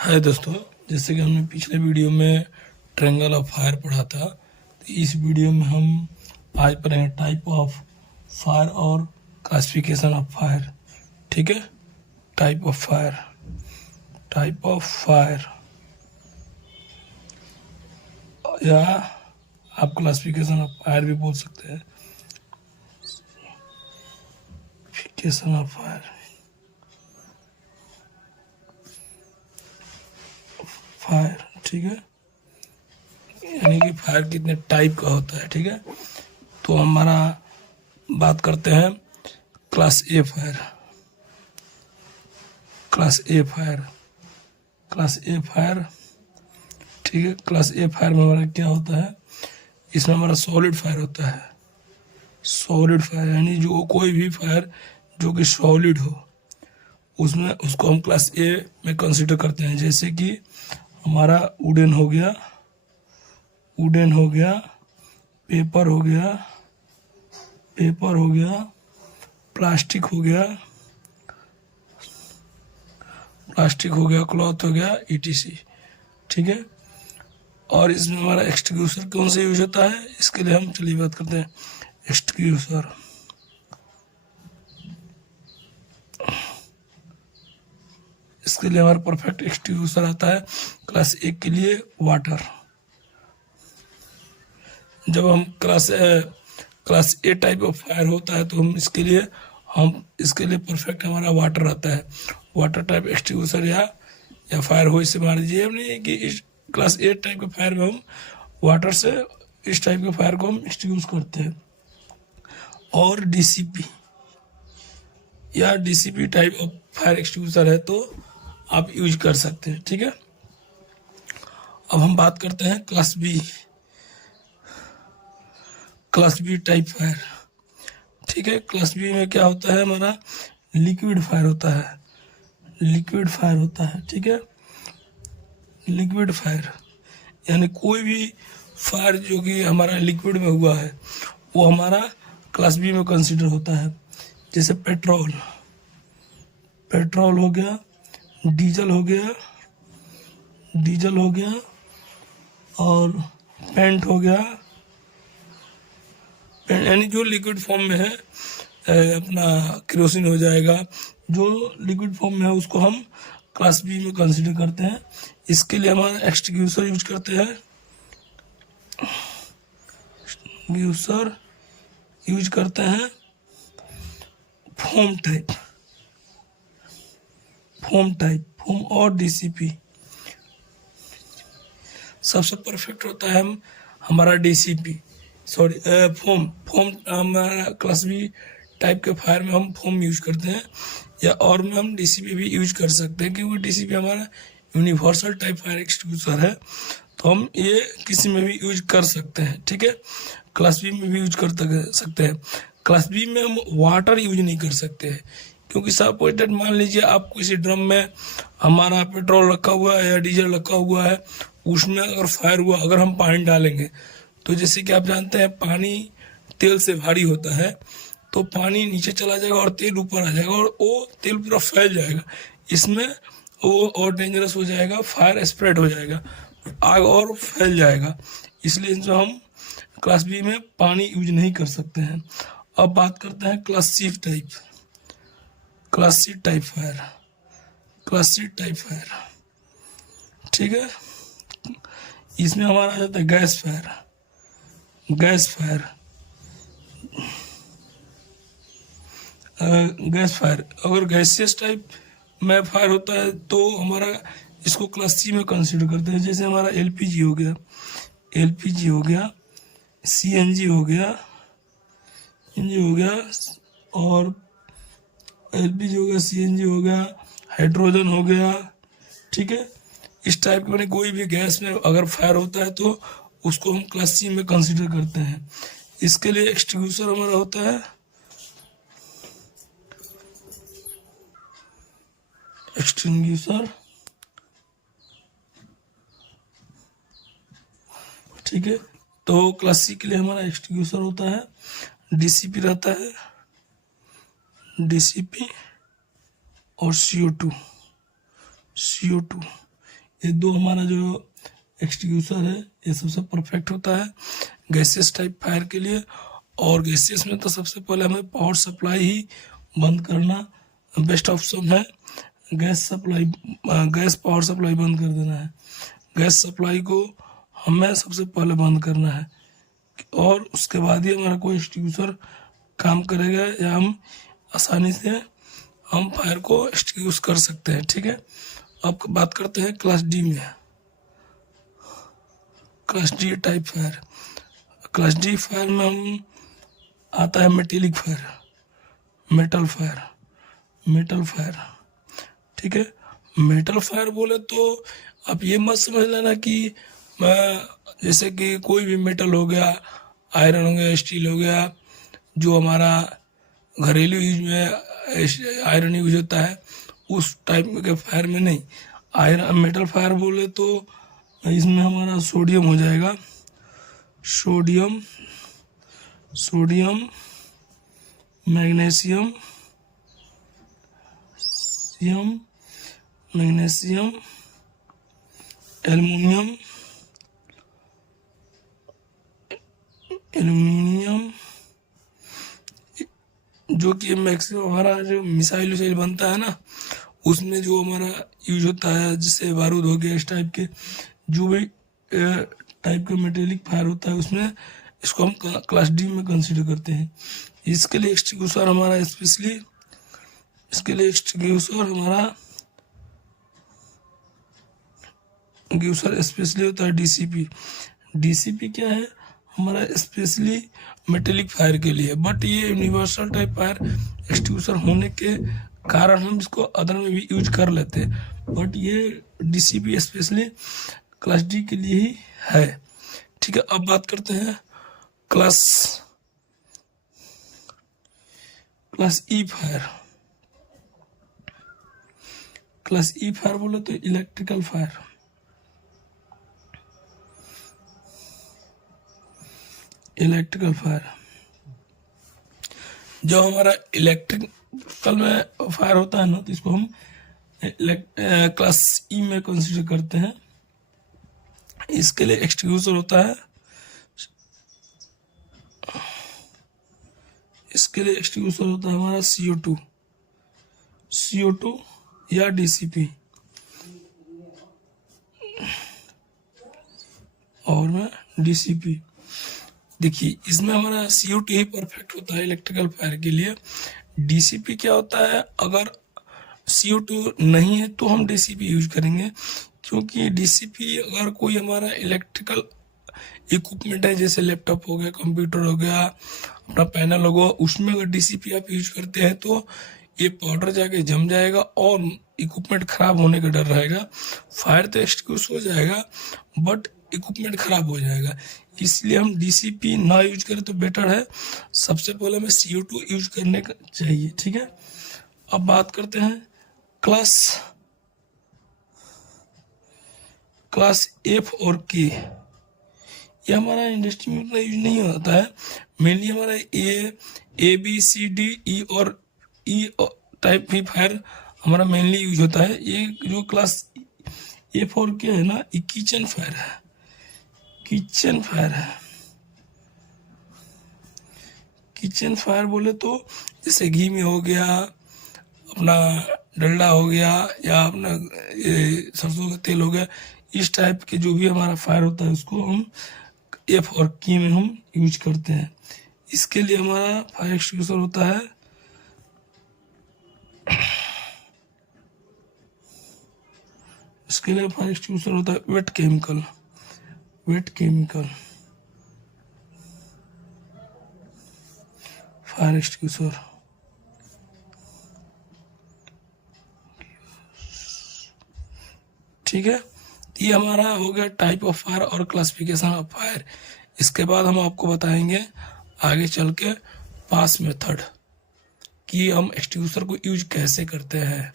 हाय दोस्तों, जैसे कि हमने पिछले वीडियो में ट्रायंगल ऑफ फायर पढ़ा था, तो इस वीडियो में हम आज पढ़ेंगे टाइप ऑफ फायर और क्लासिफिकेशन ऑफ फायर। ठीक है, type of fire, type of fire, या आप क्लासिफिकेशन ऑफ फायर भी बोल सकते हैं। क्लासिफिकेशन ऑफ फायर, फायर, ठीक है, यानी कि फायर कितने टाइप का होता है। ठीक है, तो हमारा बात करते हैं क्लास ए फायर। क्लास ए फायर, क्लास ए फायर, ठीक है। क्लास ए फायर में हमारा क्या होता है, इसमें हमारा सॉलिड फायर होता है। सॉलिड फायर यानी जो कोई भी फायर जो कि सॉलिड हो, उसमें उसको हम क्लास ए में कंसीडर करते हैं। जैसे कि हमारा वुडन हो गया, वुडन हो गया, पेपर हो गया, पेपर हो गया, प्लास्टिक हो गया, प्लास्टिक हो गया, क्लॉथ हो गया, ईटीसी। ठीक है, और इसमें हमारा एक्सटिंग्विशर कौन सा यूज होता है, इसके लिए हम चलिए बात करते हैं। एक्सटिंग्विशर, इसके लिए हमारा परफेक्ट एक्सटिंग्विशर आता है क्लास ए के लिए वाटर। जब हम class A type of fire होता है तो हम इसके लिए परफेक्ट हमारा वाटर आता है। वाटर टाइप एक्सटिंग्विशर या फायर हो, इससे मान लीजिए हमने कि इस क्लास ए टाइप के फायर में हम वाटर से इस टाइप के फायर को हम एक्सटिंग्विश करते हैं। और डीसीपी या DCP type of fire extinguisher है तो आप यूज कर सकते हैं। ठीक है, अब हम बात करते हैं class B, class B type fire. ठीक है, क्लास बी में क्या होता है, हमारा लिक्विड फायर होता है, लिक्विड फायर होता है। ठीक है, लिक्विड फायर यानी कोई भी फायर जो कि हमारा लिक्विड में हुआ है वो हमारा क्लास बी में कंसीडर होता है। जैसे पेट्रोल, पेट्रोल हो गया, डीजल हो गया, डीजल हो गया, और पेंट हो गया। पेंट यानी जो लिक्विड फॉर्म में है, अपना केरोसिन हो जाएगा, जो लिक्विड फॉर्म में है उसको हम क्लास बी में कंसीडर करते हैं। इसके लिए हमारा एक्सटिंग्विशर यूज करते हैं, एक्सटिंग्विशर यूज करते हैं। Foam type, foam type, foam और डीसीपी सबसे परफेक्ट होता है हमारा डीसीपी, सॉरी फोम। फोम हमारा क्लास बी टाइप के फायर में हम फोम यूज करते हैं, या और में हम डीसीपी भी यूज कर सकते हैं, क्योंकि डीसीपी हमारा यूनिवर्सल टाइप फायर एक्सटिंग्विशर है, तो हम ये किसी में भी यूज कर सकते हैं। ठीक है, क्लास बी में भी यूज कर सकते हैं। क्लास बी में हम वाटर यूज नहीं कर सकते हैं, क्योंकि सपोज मान लीजिए आप किसी ड्रम में हमारा पेट्रोल रखा हुआ है या डीजल रखा हुआ है, उसमें अगर फायर हुआ, अगर हम पानी डालेंगे तो जैसे कि आप जानते हैं पानी तेल से भारी होता है, तो पानी नीचे चला जाएगा और तेल ऊपर आ जाएगा, और वो तेल पूरा फैल जाएगा, इसमें वो और डेंजरस हो जाएगा, फायर स्प्रेड हो जाएगा, आग और फैल जाएगा। इसलिए जो हम क्लास बी में पानी यूज नहीं कर सकते हैं। अब बात करते हैं class C type, class C type fire, class C type fire. ठीक है, इसमें हमारा आ जाता है gas fire, gas fire, gas fire. अगर गैसियस टाइप में फायर होता है तो हमारा इसको क्लास सी में कंसीडर करते हैं। जैसे हमारा एलपीजी हो गया, एलपीजी हो गया, सीएनजी हो गया, एनजी हो गया, और एलपीजी हो गया, सीएनजी हो गया, हाइड्रोजन हो गया। ठीक है, इस टाइप के कोई भी गैस में अगर फायर होता है तो उसको हम क्लास सी में कंसीडर करते हैं। इसके लिए एक्सटिंग्विशर हमारा होता है एक्सटिंग्विशर। ठीक है, तो क्लास सी के लिए हमारा एक्सटिंग्विशर होता है, डीसीपी रहता है, डीसीपी और CO2, CO2 ये दो हमारा जो एक्सटिंग्विशर है ये सबसे परफेक्ट होता है गैसियस टाइप फायर के लिए। और गैसियस में तो सबसे पहले हमें पावर सप्लाई ही बंद करना बेस्ट ऑप्शन है। गैस पावर सप्लाई बंद कर देना है। गैस सप्लाई को हमें सबसे पहले बंद करना है और उसके बाद ही हमारा कोई एक्सटिंग्विशर काम करेगा या हम आसानी से हम फायर को एक्सटिंग्विश कर सकते हैं। ठीक है, अब बात करते हैं क्लास डी में। Class D type fire, class D fire में हम आता है मेटेलिक फायर, मेटल फायर। ठीक है, मेटल फायर बोले तो आप ये मत समझ लेना कि जैसे कि कोई भी मेटल हो गया, आयरन हो गया, स्टील हो गया, जो हमारा घरेलू यूज में आयरन यूज होता है उस टाइप के फायर में नहीं। आयरन मेटल फायर बोले तो इसमें हमारा सोडियम हो जाएगा, सोडियम मैग्नीशियम एल्युमिनियम, जो कि मैक्सिमम हमारा जो मिसाइल उसाइल बनता है ना उसमें जो हमारा यूज होता है, जैसे बारूद हो गया, इस टाइप के जो भी टाइप का मेटेलिक फायर होता है उसमें इसको हम क्लास डी में कंसीडर करते हैं। इसके लिए एक्सटिंग्विशर हमारा स्पेशली होता है डीसीपी। डीसीपी क्या है हमारा स्पेशली मेटेलिक फायर के लिए, बट ये यूनिवर्सल टाइप फायर एक्सटिंग्विशर होने के कारण हम इसको अदर में भी यूज कर लेते हैं, बट ये डीसीपी स्पेशली क्लास डी के लिए ही है। ठीक है, अब बात करते हैं क्लास ई फायर। क्लास ई फायर बोले तो इलेक्ट्रिकल फायर, जो हमारा इलेक्ट्रिकल में फायर होता है ना तो इसको हम क्लास ई में कंसीडर करते हैं। इसके लिए एक्सटिंग्विशर होता है, हमारा CO2 या DCP और में DCP। देखिए इसमें हमारा CO2 ही परफेक्ट होता है इलेक्ट्रिकल फायर के लिए। DCP क्या होता है, अगर CO2 नहीं है तो हम DCP यूज करेंगे, क्योंकि DCP अगर कोई हमारा इलेक्ट्रिकल इक्विपमेंट है जैसे लैपटॉप हो गया, कंप्यूटर हो गया, अपना पैनल होगा, उसमें अगर DCP आप यूज करते हैं तो ये पाउडर जाके जम जाएगा और इक्विपमेंट खराब होने का डर रहेगा। फायर तो एक्सटिंग्विश हो जाएगा बट इक्विपमेंट खराब हो जाएगा, इसलिए हम DCP ना यूज करें तो बेटर है। सबसे पहले हमें CO2 यूज करने का चाहिए। ठीक है, अब बात करते हैं क्लास F और K। ये हमारा इंडस्ट्री में उतना यूज नहीं होता है, मेनली हमारा A B C D E और E टाइप ही फायर हमारा मेनली यूज होता है। ये जो क्लास F और K है ना, ये किचन फायर है। किचन फायर बोले तो जैसे घी में हो गया, अपना डलडा हो गया, या अपना ये सरसों का तेल हो गया, इस टाइप के जो भी हमारा फायर होता है उसको हम F और K में हम यूज करते हैं। इसके लिए हमारा फायर एक्सटिंग्विशर होता है वेट केमिकल फायर एक्सटिंग्विशर। ठीक है, ये हमारा हो गया टाइप ऑफ फायर और क्लासिफिकेशन ऑफ फायर। इसके बाद हम आपको बताएंगे आगे चल के पास मेथड कि हम एक्सटिंग्विशर को यूज कैसे करते हैं।